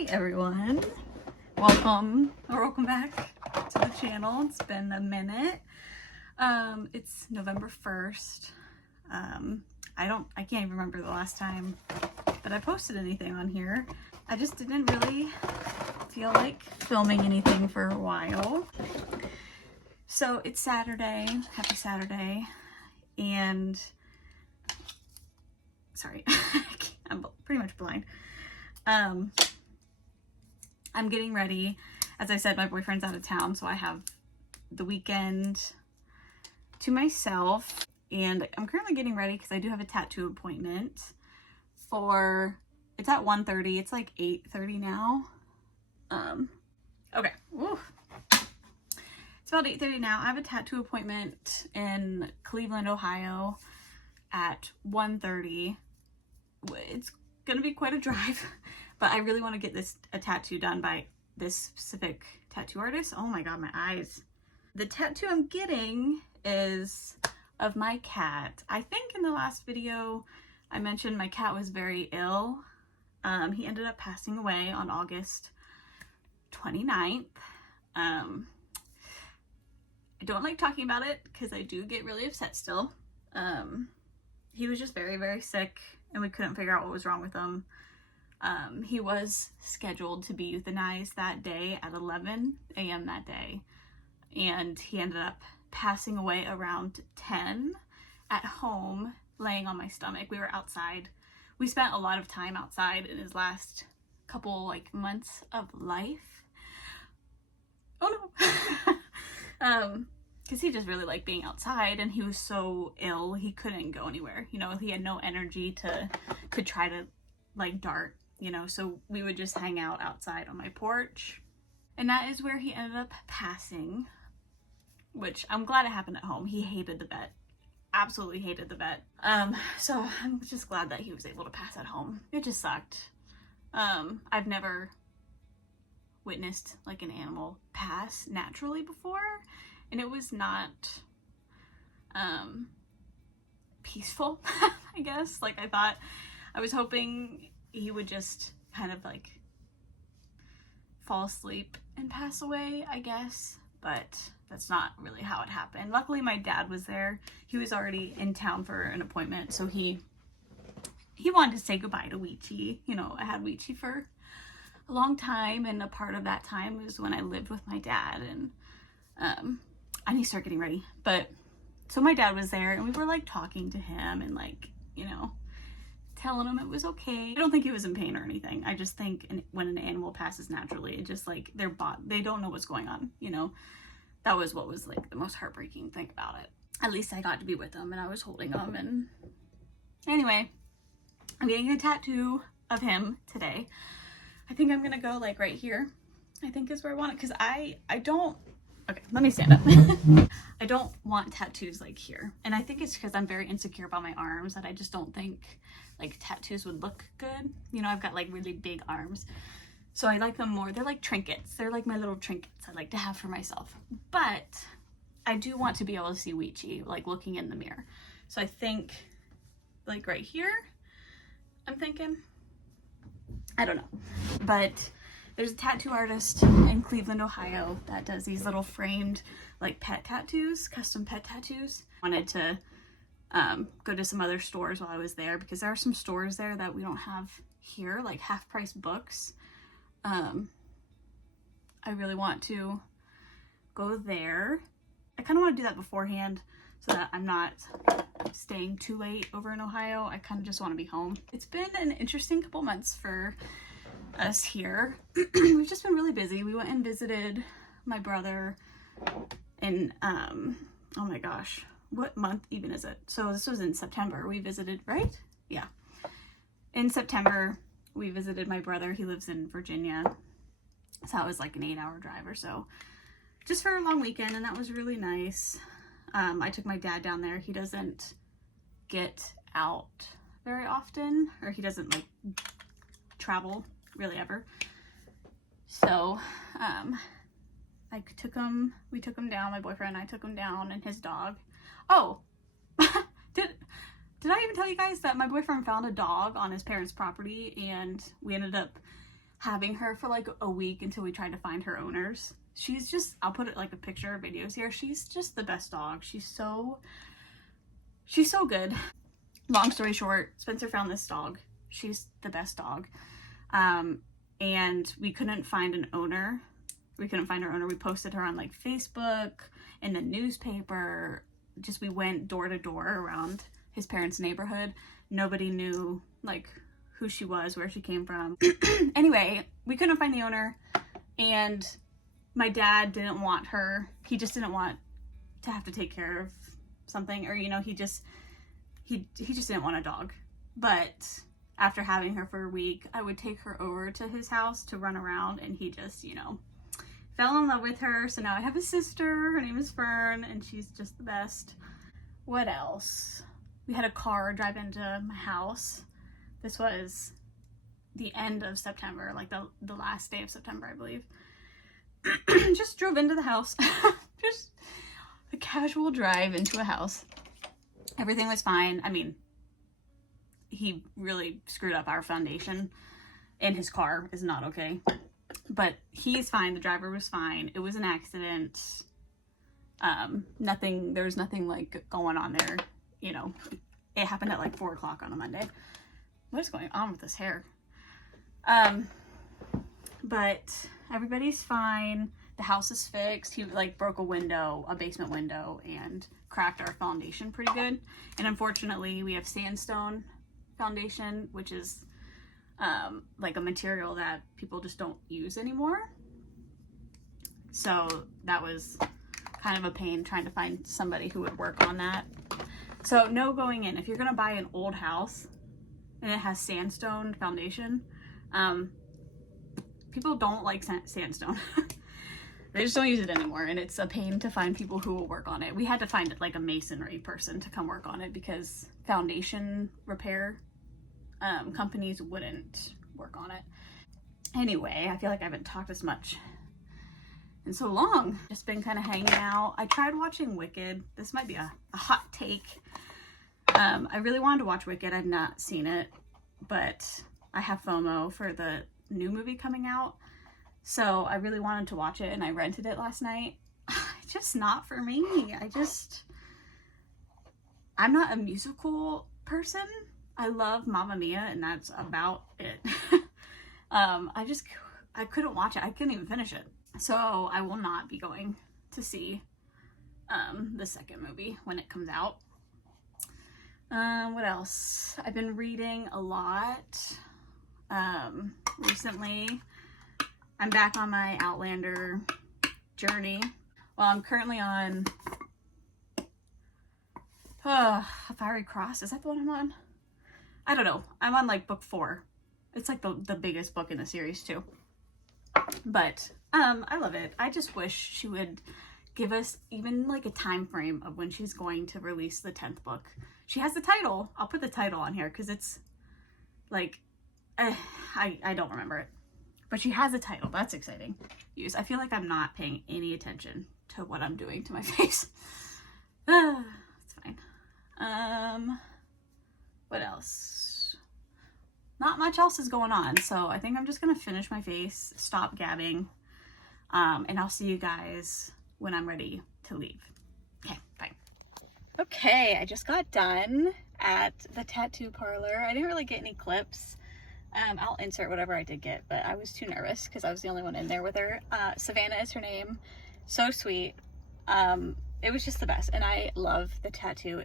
Hi everyone, welcome back to the channel. It's been a minute. It's November 1st. I can't even remember the last time that I posted anything on here. I just didn't really feel like filming anything for a while. So it's Saturday, happy Saturday, and sorry, I'm pretty much blind. I'm getting ready. As I said, my boyfriend's out of town, so I have the weekend to myself, and I'm currently getting ready because I do have a tattoo appointment it's at 1:30. It's like 8:30 now. Okay. Woo. It's about 8:30 now. I have a tattoo appointment in Cleveland, Ohio at 1:30. It's gonna be quite a drive, but I really want to get a tattoo done by this specific tattoo artist. Oh my god, my eyes. The tattoo I'm getting is of my cat. I think in the last video I mentioned my cat was very ill. He ended up passing away on August 29th. I don't like talking about it because I do get really upset still. He was just very, very sick, and we couldn't figure out what was wrong with him. He was scheduled to be euthanized that day at 11 a.m. that day, and he ended up passing away around 10 at home, laying on my stomach. We were outside. We spent a lot of time outside in his last couple months of life. Oh no. Because he just really liked being outside, and he was so ill he couldn't go anywhere. You know, he had no energy to try to dart, you know, so we would just hang out outside on my porch. And that is where he ended up passing, which I'm glad it happened at home. He hated the vet. Absolutely hated the vet. So I'm just glad that he was able to pass at home. It just sucked. I've never witnessed an animal pass naturally before, and it was not peaceful. I guess I was hoping he would just kind of fall asleep and pass away, I guess, but that's not really how it happened. Luckily my dad was there. He was already in town for an appointment, so he wanted to say goodbye to Weechie. You know, I had Weechie for a long time, and a part of that time was when I lived with my dad, and I need to start getting ready. But so my dad was there, and we were talking to him and you know, telling him it was okay. I don't think he was in pain or anything. I just think when an animal passes naturally, it just they don't know what's going on, you know. That was what was the most heartbreaking thing about it. At least I got to be with him, and I was holding him. And anyway, I'm getting a tattoo of him today. I think I'm gonna go right here, I think is where I want it, because I don't, okay, let me stand up. I don't want tattoos here, and I think it's because I'm very insecure about my arms, that I just don't think tattoos would look good. You know, I've got really big arms, so I like them more. They're like trinkets. They're my little trinkets I like to have for myself. But I do want to be able to see Weechie looking in the mirror. So I think right here, I'm thinking, I don't know, but there's a tattoo artist in Cleveland, Ohio that does these little framed pet tattoos, custom pet tattoos. I wanted to go to some other stores while I was there, because there are some stores there that we don't have here, half price books. I really want to go there. I kind of want to do that beforehand so that I'm not staying too late over in Ohio. I kind of just want to be home. It's been an interesting couple months for us here. We've just been really busy. We went and visited my brother in, oh my gosh, what month even is it? So this was in September. We visited, right? Yeah. In September, we visited my brother. He lives in Virginia. So that was an 8-hour drive or so, just for a long weekend, and that was really nice. I took my dad down there. He doesn't get out very often, or he doesn't travel really ever. So we took him down, my boyfriend and I took him down, and his dog. Oh, did I even tell you guys that my boyfriend found a dog on his parents' property, and we ended up having her for like a week until we tried to find her owners. She's just, I'll put it like a picture of videos here. She's just the best dog. She's so good. Long story short, Spencer found this dog. She's the best dog. And we couldn't find an owner. We couldn't find her owner. We posted her on like Facebook, in the newspaper. Just, we went door to door around his parents' neighborhood. Nobody knew like who she was, where she came from. Anyway, we couldn't find the owner, and my dad didn't want her. He just didn't want to have to take care of something, or, you know, he just didn't want a dog. But after having her for a week, I would take her over to his house to run around, and he just, you know, fell in love with her. So now I have a sister. Her name is Fern, and she's just the best. What else? We had a car drive into my house. This was the end of September, like the last day of September, I believe. Just drove into the house. Just a casual drive into a house. Everything was fine. I mean, he really screwed up our foundation, and his car is not okay. But he's fine. The driver was fine. It was an accident. There was nothing like going on there. You know, it happened at like 4 o'clock on a Monday. What is going on with this hair? But everybody's fine. The house is fixed. He like broke a window, a basement window, and cracked our foundation pretty good. And unfortunately, we have sandstone foundation, which is like a material that people just don't use anymore. So that was kind of a pain trying to find somebody who would work on that. So no going in. If you're gonna buy an old house and it has sandstone foundation, people don't like sandstone. They just don't use it anymore, and it's a pain to find people who will work on it. We had to find like a masonry person to come work on it because foundation repair companies wouldn't work on it. Anyway, I feel like I haven't talked as much in so long. Just been kind of hanging out. I tried watching Wicked. This might be a hot take. I really wanted to watch Wicked. I've not seen it, but I have FOMO for the new movie coming out. So I really wanted to watch it, and I rented it last night. It's just not for me. I'm not a musical person. I love Mamma Mia, and that's about it. I couldn't watch it. I couldn't even finish it. So I will not be going to see the second movie when it comes out. What else? I've been reading a lot recently. I'm back on my Outlander journey. Well, I'm currently on Fiery Cross. Is that the one I'm on? I don't know. I'm on like book 4. It's like the biggest book in the series too. But I love it. I just wish she would give us even like a time frame of when she's going to release the 10th book. She has the title. I'll put the title on here because it's like I don't remember it. But she has a title. That's exciting. I feel like I'm not paying any attention to what I'm doing to my face. It's fine. What else? Not much else is going on. So I think I'm just going to finish my face, stop gabbing, and I'll see you guys when I'm ready to leave. Okay, bye. Okay, I just got done at the tattoo parlor. I didn't really get any clips. I'll insert whatever I did get, but I was too nervous because I was the only one in there with her. Savannah is her name. So sweet. It was just the best, and I love the tattoo.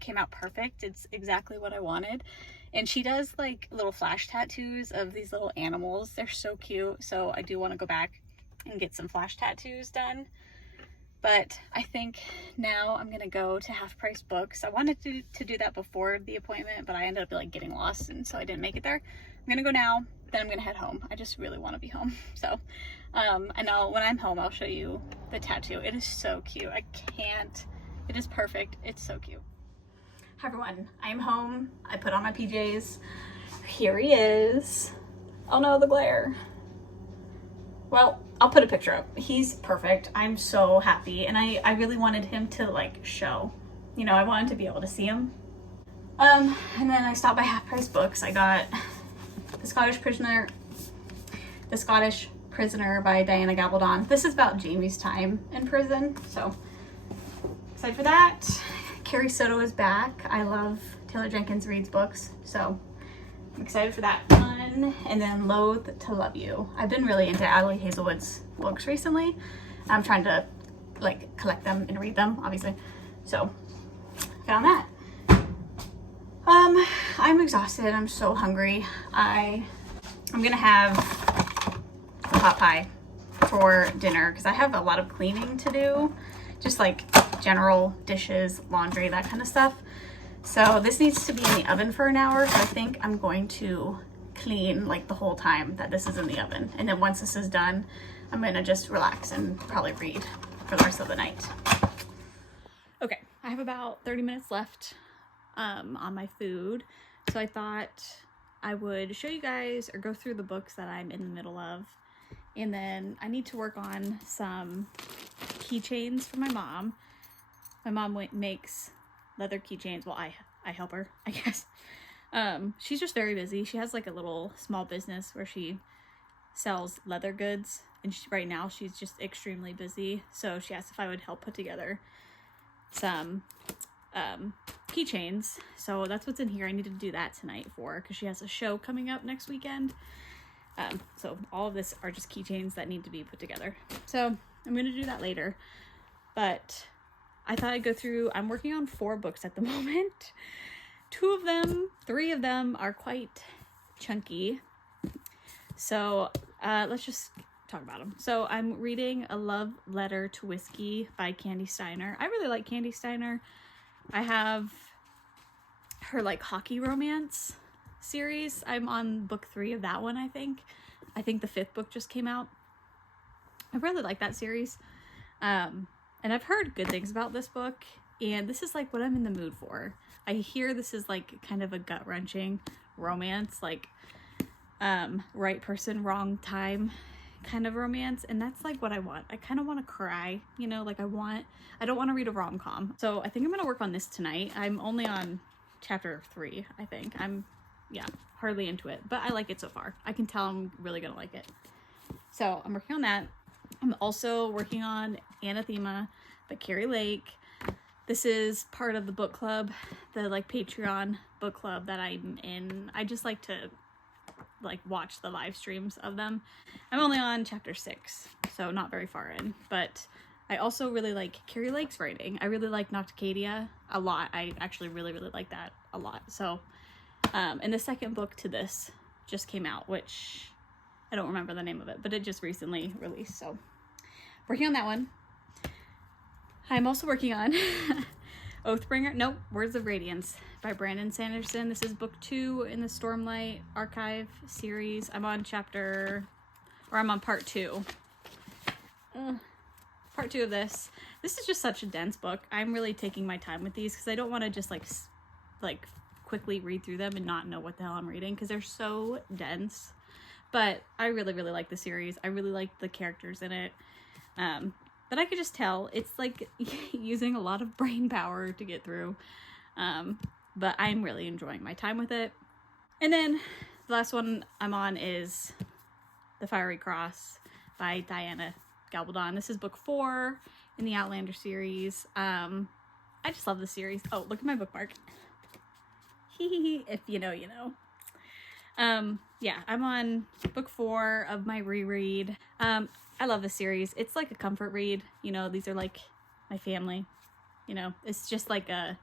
Came out perfect. It's exactly what I wanted. And she does like little flash tattoos of these little animals. They're so cute. So I do want to go back and get some flash tattoos done. But I think now I'm gonna go to Half Price Books. I wanted to do that before the appointment, but I ended up like getting lost, and so I didn't make it there. I'm gonna go now, then I'm gonna head home. I just really want to be home. So and when I'm home, I'll show you the tattoo. It is so cute. It is perfect. It's so cute. Hi everyone, I'm home. I put on my PJs. Here he is. Oh no, the glare. Well, I'll put a picture up. He's perfect. I'm so happy. And I really wanted him to like show, you know, I wanted to be able to see him. And then I stopped by Half Price Books. I got The Scottish Prisoner The Scottish Prisoner by Diana Gabaldon. This is about Jamie's time in prison, so excited for that. Carrie Soto is back. I love Taylor Jenkins Reid's books, so I'm excited for that one. And then Loathe to Love You. I've been really into Adelaide Hazelwood's books recently. I'm trying to like collect them and read them, obviously. So found that. I'm exhausted. I'm so hungry. I'm gonna have a pot pie for dinner because I have a lot of cleaning to do, just like general dishes, laundry, that kind of stuff. So this needs to be in the oven for an hour, so I think I'm going to clean like the whole time that this is in the oven. And then once this is done, I'm gonna just relax and probably read for the rest of the night. Okay, I have about 30 minutes left on my food, so I thought I would show you guys or go through the books that I'm in the middle of. And then I need to work on some keychains for my mom. My mom makes leather keychains. Well, I help her, I guess. She's just very busy. She has like a little small business where she sells leather goods, and right now she's just extremely busy. So she asked if I would help put together some keychains. So that's what's in here. I need to do that tonight for her because she has a show coming up next weekend. So all of this are just keychains that need to be put together. So I'm going to do that later. But I thought I'd go through, I'm working on 4 books at the moment. 3 of them are quite chunky. So let's just talk about them. So I'm reading A Love Letter to Whiskey by Candy Steiner. I really like Candy Steiner. I have her like hockey romance series. I'm on book 3 of that one, I think. I think the 5th book just came out. I really like that series. And I've heard good things about this book, and this is like what I'm in the mood for. I hear this is like kind of a gut-wrenching romance, like right person, wrong time kind of romance, and that's like what I want. I kind of want to cry, you know, like I don't want to read a rom-com. So I think I'm gonna work on this tonight. I'm only on chapter 3, I think. I'm hardly into it, but I like it so far. I can tell I'm really gonna like it. So I'm working on that. I'm also working on Anathema by Carrie Lake. This is part of the book club, the like Patreon book club that I'm in. I just like to like watch the live streams of them. I'm only on chapter 6, so not very far in, but I also really like Carrie Lake's writing. I really like Nocticadia a lot. I actually really like that a lot. So and the second book to this just came out, which I don't remember the name of it, but it just recently released. So working on that one. I'm also working on Words of Radiance by Brandon Sanderson. This is book 2 in the Stormlight Archive series. I'm on part 2. Part 2 of this. This is just such a dense book. I'm really taking my time with these because I don't want to just like quickly read through them and not know what the hell I'm reading because they're so dense. But I really like the series. I really like the characters in it. But I could just tell it's like using a lot of brain power to get through. But I'm really enjoying my time with it. And then the last one I'm on is The Fiery Cross by Diana Gabaldon. This is book 4 in the Outlander series. I just love the series. Oh, look at my bookmark. If you know, you know. Yeah, I'm on book 4 of my reread. I love this series. It's like a comfort read. You know, these are like my family. You know, it's just like I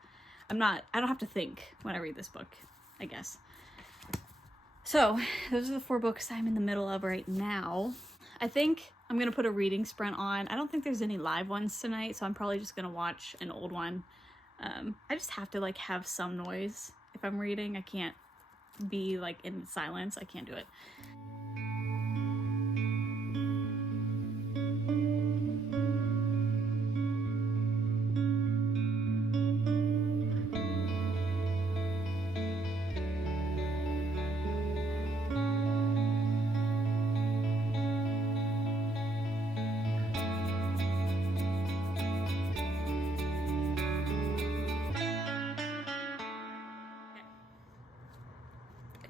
don't have to think when I read this book, I guess. So those are the 4 books I'm in the middle of right now. I think I'm going to put a reading sprint on. I don't think there's any live ones tonight, so I'm probably just going to watch an old one. I just have to like have some noise if I'm reading. I can't be like in silence. I can't do it.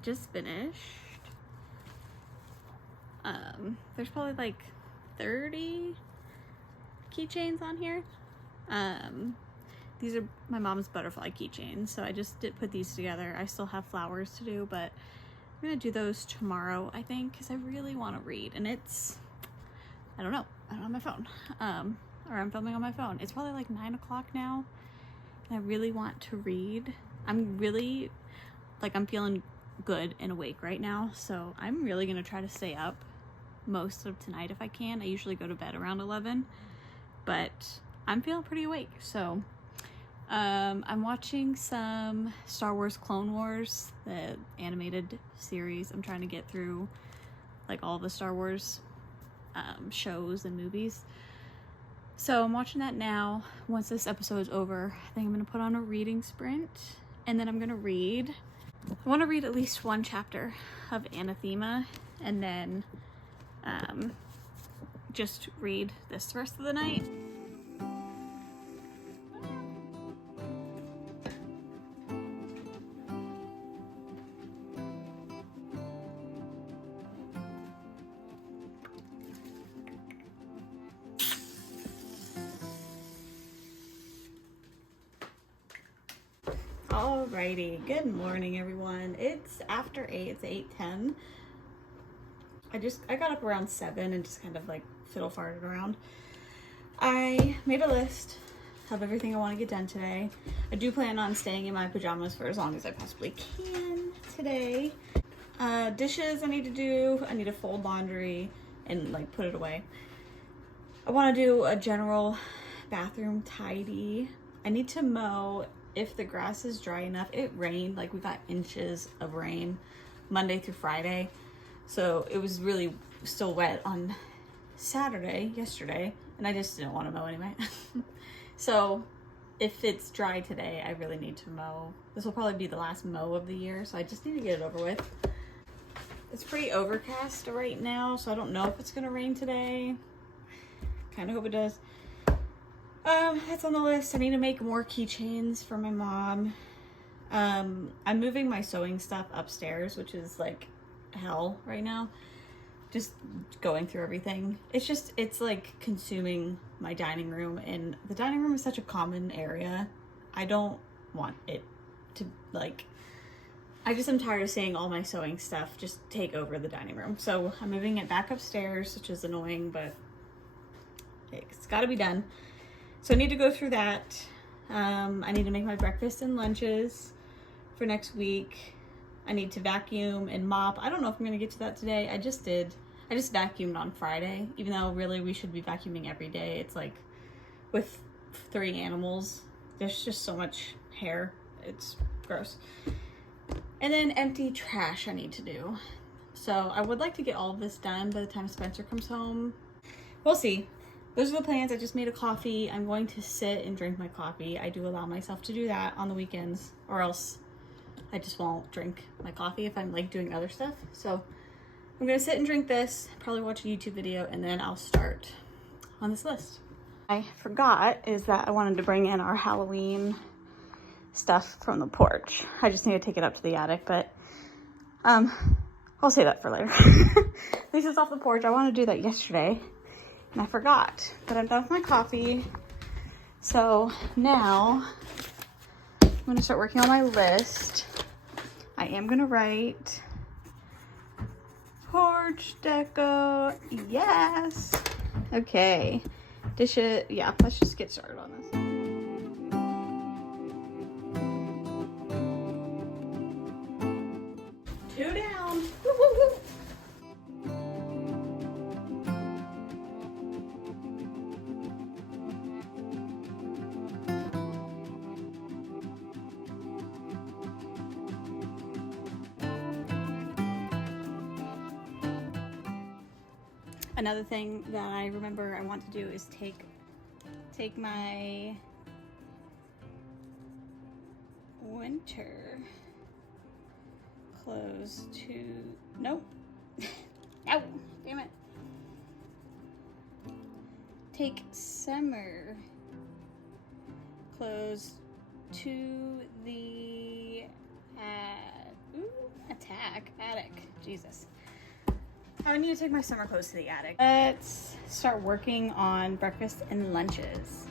Just finished There's probably like 30 keychains on here. These are my mom's butterfly keychains, so I just did put these together. I still have flowers to do, but I'm gonna do those tomorrow, I think, because I really want to read. And it's, I don't know, I don't have my phone, or I'm filming on my phone. It's probably like 9 o'clock now, and I really want to read. I'm really, like, I'm feeling good and awake right now, so I'm really gonna try to stay up most of tonight if I can. I usually go to bed around 11, but I'm feeling pretty awake, so I'm watching some Star Wars Clone Wars, the animated series. I'm trying to get through like all the Star Wars shows and movies. So I'm watching that now. Once this episode is over, I think I'm gonna put on a reading sprint, and then I'm gonna read. I want to read at least one chapter of Anathema, and then just read this the rest of the night. Alrighty, good morning everyone. It's after 8, it's 8:10. I got up around 7 and just kind of like fiddle farted around. I made a list of everything I want to get done today. I do plan on staying in my pajamas for as long as I possibly can today. Dishes I need to do. I need to fold laundry and like put it away. I want to do a general bathroom tidy. I need to mow if the grass is dry enough. It rained, like we got inches of rain Monday through Friday. So it was really still wet on yesterday, and I just didn't want to mow anyway. So if it's dry today, I really need to mow. This will probably be the last mow of the year, so I just need to get it over with. It's pretty overcast right now, so I don't know if it's gonna rain today. Kind of hope it does. That's on the list. I need to make more keychains for my mom. I'm moving my sewing stuff upstairs, which is like hell right now. Just going through everything. It's like consuming my dining room, and the dining room is such a common area. I don't want it to, like, I just am tired of seeing all my sewing stuff just take over the dining room. So I'm moving it back upstairs, which is annoying, but it's got to be done. So I need to go through that. I need to make my breakfast and lunches for next week. I need to vacuum and mop. I don't know if I'm gonna get to that today. I just did. I just vacuumed on Friday, even though really we should be vacuuming every day. It's like with 3 animals, there's just so much hair. It's gross. And then empty trash I need to do. So I would like to get all of this done by the time Spencer comes home. We'll see. Those are the plans. I just made a coffee. I'm going to sit and drink my coffee. I do allow myself to do that on the weekends, or else I just won't drink my coffee if I'm like doing other stuff. So I'm gonna sit and drink this, probably watch a YouTube video, and then I'll start on this list. I forgot is that I wanted to bring in our Halloween stuff from the porch. I just need to take it up to the attic, but I'll say that for later. At least it's off the porch. I wanted to do that yesterday, and I forgot, but I'm done with my coffee. So now I'm gonna start working on my list. I am gonna write porch deco, yes. Okay, dishes, yeah, let's just get started on this. Two down, woo, woo, woo. Another thing that I remember I want to do is take my winter clothes to, nope, no, damn it. Take summer clothes to the attic, Jesus. I need to take my summer clothes to the attic. Let's start working on breakfast and lunches.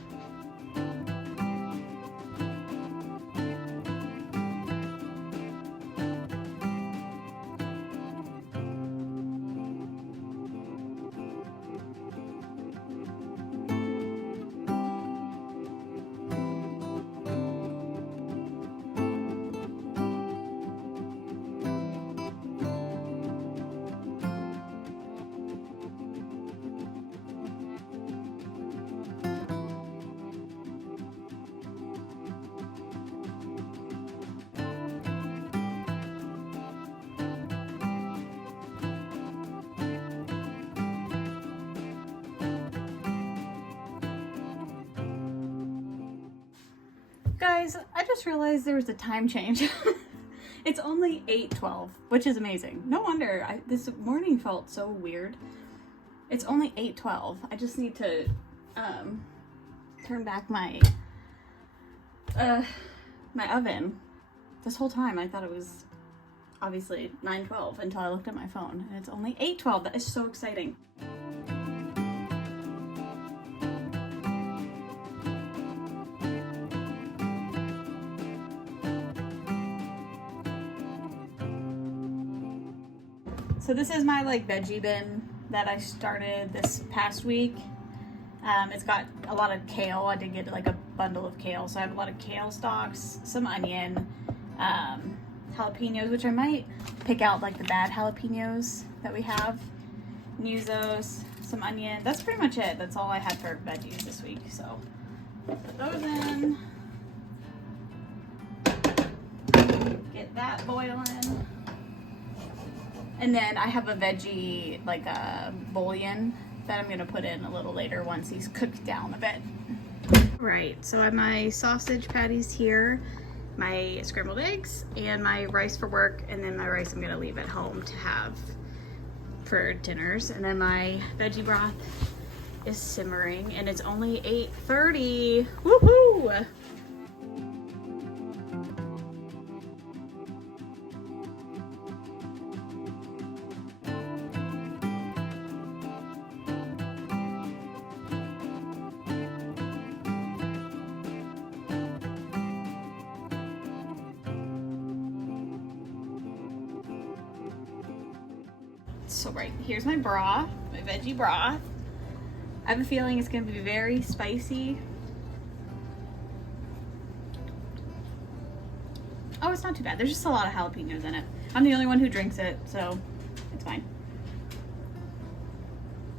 Guys, I just realized there was a time change. It's only 8:12, which is amazing. No wonder this morning felt so weird. It's only 8:12. I just need to turn back my my oven. This whole time I thought it was obviously 9:12 until I looked at my phone, and it's only 8:12. That is so exciting. So this is my like veggie bin that I started this past week. It's got a lot of kale. I did get like a bundle of kale, so I have a lot of kale stalks, some onion, jalapenos, which I might pick out like the bad jalapenos that we have and use those, some onion. That's pretty much it. That's all I had for veggies this week. So put those in, get that boiling. And then I have a veggie, like a bouillon that I'm gonna put in a little later once he's cooked down a bit. Right, so I have my sausage patties here, my scrambled eggs, and my rice for work, and then my rice I'm gonna leave at home to have for dinners. And then my veggie broth is simmering, and it's only 8:30. Woohoo! So right, here's my broth, my veggie broth. I have a feeling it's gonna be very spicy. Oh, it's not too bad. There's just a lot of jalapenos in it. I'm the only one who drinks it, so it's fine.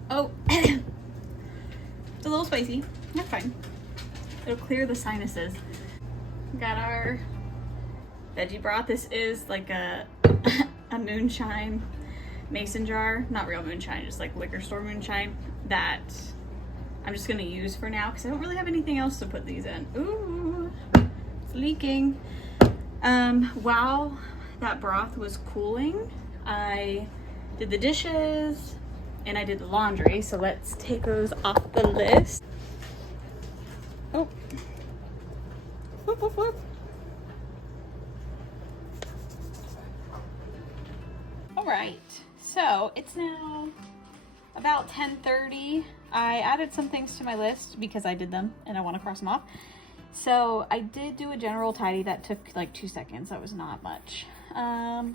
Oh, it's a little spicy. That's fine. It'll clear the sinuses. Got our veggie broth. This is like a moonshine mason jar, not real moonshine, just like liquor store moonshine that I'm just gonna use for now because I don't really have anything else to put these in. Ooh, it's leaking. While that broth was cooling, I did the dishes and I did the laundry, so let's take those off the list. Oh, whoop, whoop, whoop. All right. So it's now about 10:30. I added some things to my list because I did them and I want to cross them off. So I did do a general tidy that took like 2 seconds. That was not much. I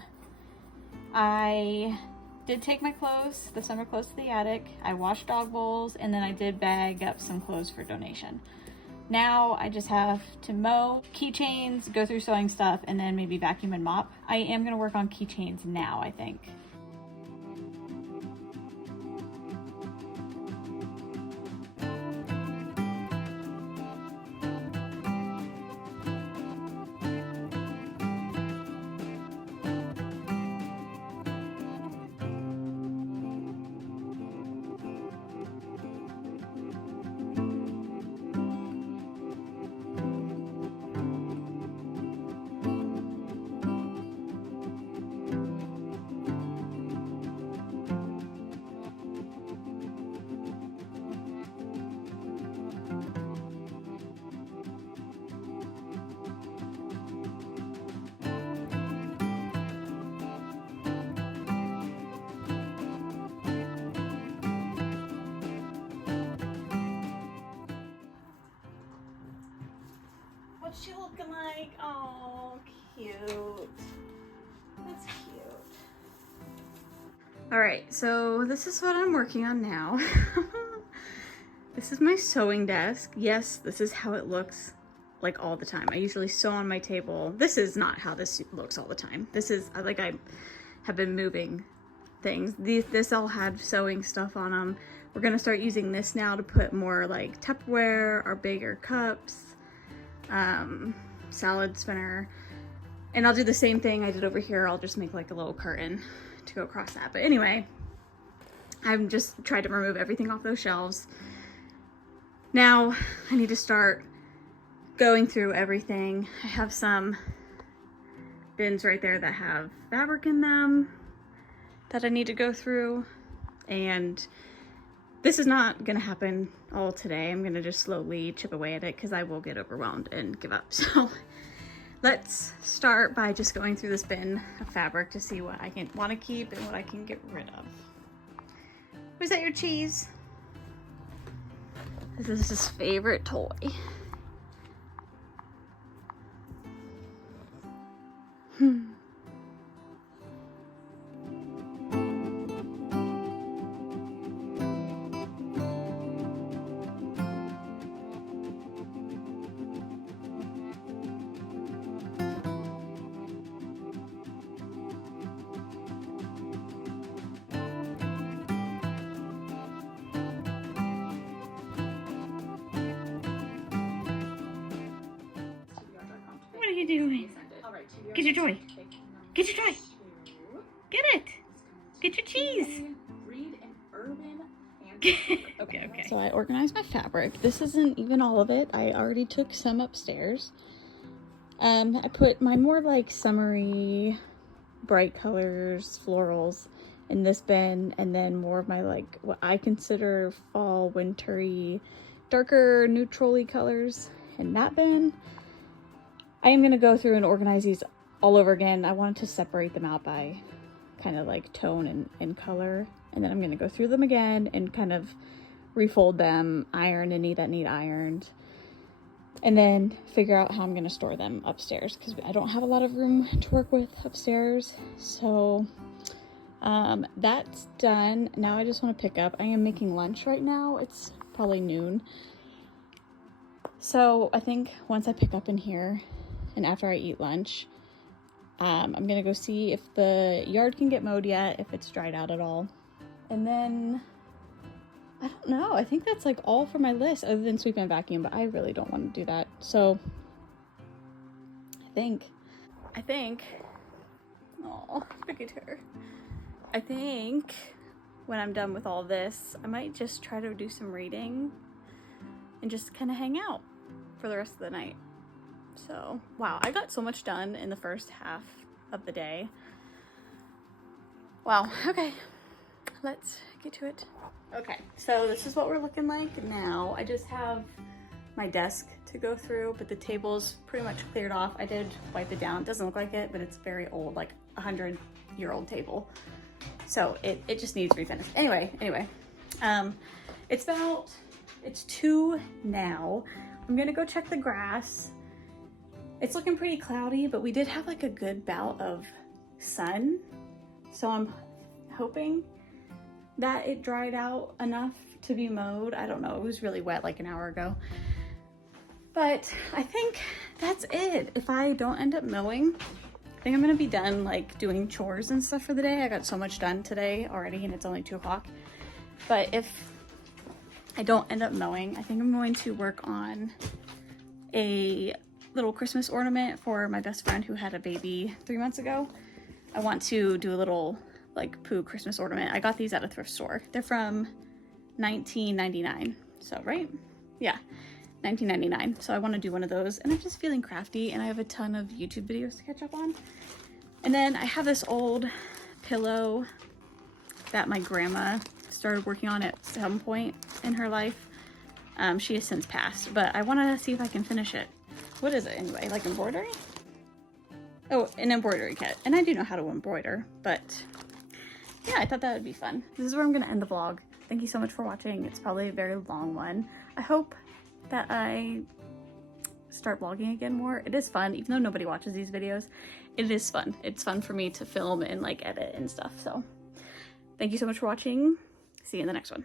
did take my clothes, the summer clothes, to the attic. I washed dog bowls, and then I did bag up some clothes for donation. Now I just have to mow keychains, go through sewing stuff, and then maybe vacuum and mop. I am going to work on keychains now, I think. What's she looking like? Oh, cute. That's cute. All right, so this is what I'm working on now. This is my sewing desk. Yes, this is how it looks like all the time. I usually sew on my table. This is not how this looks all the time. This is like I have been moving things. This all had sewing stuff on them. We're gonna start using this now to put more like Tupperware or bigger cups, salad spinner. And I'll do the same thing I did over here. I'll just make like a little curtain to go across that. But anyway, I'm just trying to remove everything off those shelves. Now I need to start going through everything. I have some bins right there that have fabric in them that I need to go through. And this is not gonna happen all today. I'm gonna just slowly chip away at it because I will get overwhelmed and give up. So let's start by just going through this bin of fabric to see what I want to keep and what I can get rid of. Was that your cheese? This is his favorite toy. What are you doing? Get your toy. Get your toy. Get it. Get your cheese. Okay. So I organized my fabric. This isn't even all of it. I already took some upstairs. I put my more like summery, bright colors, florals in this bin, and then more of my like what I consider fall, wintry, darker, neutrally colors in that bin. I am going to go through and organize these all over again. I wanted to separate them out by kind of like tone and color. And then I'm going to go through them again and kind of refold them, iron any that need ironed. And then figure out how I'm going to store them upstairs because I don't have a lot of room to work with upstairs. So that's done. Now I just want to pick up. I am making lunch right now. It's probably noon. So I think once I pick up in here, and after I eat lunch, I'm gonna go see if the yard can get mowed yet, if it's dried out at all. And then, I don't know, I think that's like all for my list other than sweep and vacuum, but I really don't want to do that. So, I think, oh, look at her. I think when I'm done with all this, I might just try to do some reading and just kind of hang out for the rest of the night. So, wow, I got so much done in the first half of the day. Wow, okay, let's get to it. Okay, so this is what we're looking like now. I just have my desk to go through, but the table's pretty much cleared off. I did wipe it down. It doesn't look like it, but it's very old, like 100-year-old table. So it just needs refinished. Anyway, it's 2 now. I'm gonna go check the grass. It's looking pretty cloudy, but we did have like a good bout of sun. So I'm hoping that it dried out enough to be mowed. I don't know, it was really wet like an hour ago. But I think that's it. If I don't end up mowing, I think I'm gonna be done like doing chores and stuff for the day. I got so much done today already and it's only 2 o'clock. But if I don't end up mowing, I think I'm going to work on a little Christmas ornament for my best friend who had a baby 3 months ago. I want to do a little like Pooh Christmas ornament. I got these at a thrift store. They're from 1999. So, right? Yeah, 1999. So I want to do one of those, and I'm just feeling crafty, and I have a ton of YouTube videos to catch up on. And then I have this old pillow that my grandma started working on at some point in her life. She has since passed, but I want to see if I can finish it. What is it anyway? Like embroidery? Oh, an embroidery kit. And I do know how to embroider, but yeah, I thought that would be fun. This is where I'm going to end the vlog. Thank you so much for watching. It's probably a very long one. I hope that I start vlogging again more. It is fun, even though nobody watches these videos. It is fun. It's fun for me to film and like edit and stuff. So thank you so much for watching. See you in the next one.